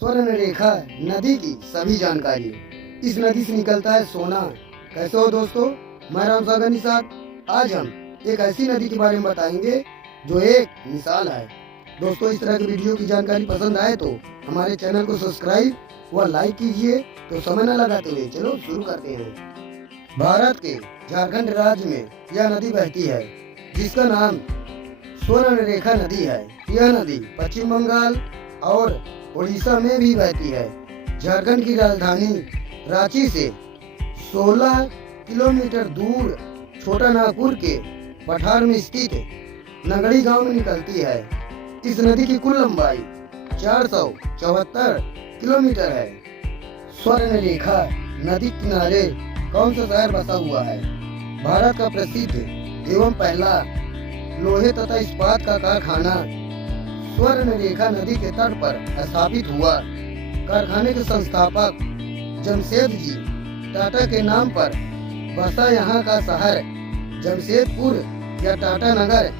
स्वर्ण रेखा नदी की सभी जानकारी। इस नदी से निकलता है सोना। कैसे हो दोस्तों, मैं राम सागर निषाद। आज हम एक ऐसी नदी के बारे में बताएंगे जो एक मिसाल है। दोस्तों, इस तरह की वीडियो की जानकारी पसंद आए तो हमारे चैनल को सब्सक्राइब व लाइक कीजिए। तो समय न लगाते हुए चलो शुरू करते हैं। भारत के झारखंड राज्य में यह नदी बहती है जिसका नाम स्वर्ण रेखा नदी है। यह नदी पश्चिम बंगाल और उड़ीसा में भी बहती है। झारखंड की राजधानी रांची से 16 किलोमीटर दूर छोटा नागपुर के पठार में स्थित नगड़ी गांव में निकलती है। इस नदी की कुल लंबाई 474 किलोमीटर है। स्वर्ण रेखा नदी किनारे कौन सा शहर बसा हुआ है? भारत का प्रसिद्ध एवं पहला लोहे तथा इस्पात का कारखाना स्वर्ण रेखा नदी के तट पर स्थापित हुआ। कारखाने के संस्थापक जमशेदजी टाटा के नाम पर बसा यहाँ का शहर जमशेदपुर या टाटा नगर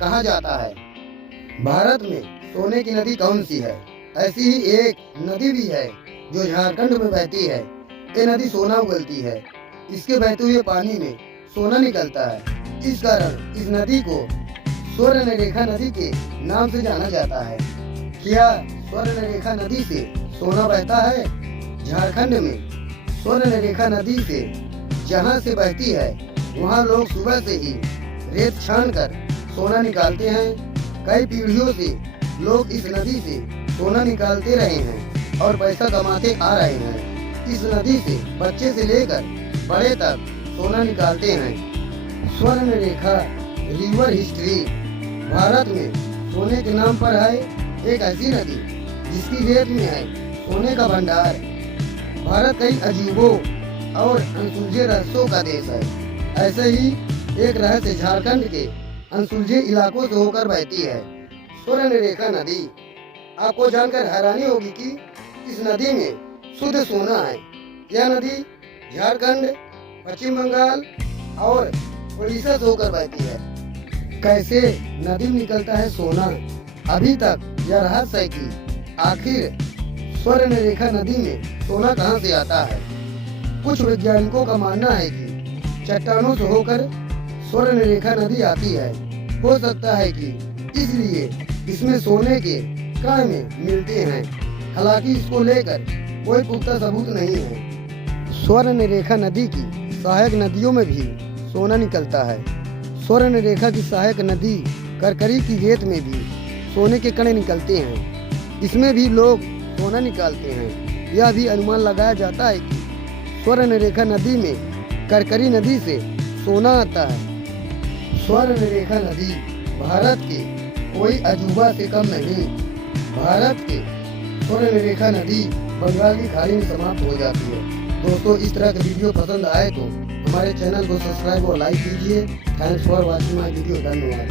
कहा जाता है। भारत में सोने की नदी कौन सी है? ऐसी ही एक नदी भी है जो झारखंड में बहती है। ये नदी सोना उगलती है। इसके बहते हुए पानी में सोना निकलता है। इस कारण इस नदी को स्वर्ण रेखा नदी के नाम से जाना जाता है। क्या स्वर्ण रेखा नदी से सोना बहता है? झारखंड में स्वर्ण रेखा नदी से जहां से बहती है वहां लोग सुबह से ही रेत छान कर सोना निकालते हैं। कई पीढ़ियों से लोग इस नदी से सोना निकालते रहे हैं और पैसा कमाते आ रहे हैं। इस नदी से बच्चे से लेकर बड़े तक सोना निकालते हैं। स्वर्ण रेखा रिवर हिस्ट्री। भारत में सोने के नाम पर है एक ऐसी नदी जिसकी रेत में है सोने का भंडार। भारत कई अजूबों और अनसुलझे रहस्यों का देश है। ऐसे ही एक रहस्य झारखंड के अनसुलझे इलाकों से होकर बहती है स्वर्ण रेखा नदी। आपको जानकर हैरानी होगी कि इस नदी में शुद्ध सोना है। यह नदी झारखंड, पश्चिम बंगाल और उड़ीसा से होकर बहती है। कैसे नदी में निकलता है सोना? अभी तक यह रहस्य है कि आखिर स्वर्ण रेखा नदी में सोना कहां से आता है। कुछ वैज्ञानिकों का मानना है कि चट्टानों से होकर स्वर्ण रेखा नदी आती है। हो सकता है कि इसलिए इसमें सोने के कण में मिलते हैं। हालांकि इसको लेकर कोई पुख्ता सबूत नहीं है। स्वर्ण रेखा नदी की सहायक नदियों में भी सोना निकलता है। स्वर्ण रेखा की सहायक नदी करकरी की रेत में भी सोने के कण निकलते हैं। इसमें भी लोग सोना निकालते हैं। यह भी अनुमान लगाया जाता है कि स्वर्ण रेखा नदी में करकरी नदी से सोना आता है। स्वर्ण रेखा नदी भारत के कोई अजूबा से कम नहीं। भारत के स्वर्ण रेखा नदी बंगाल की खाड़ी में समाप्त हो जाती है। दोस्तों, इस तरह के वीडियो पसंद आए तो हमारे चैनल को सब्सक्राइब और लाइक कीजिए। Thanks for watching my video. धन्यवाद।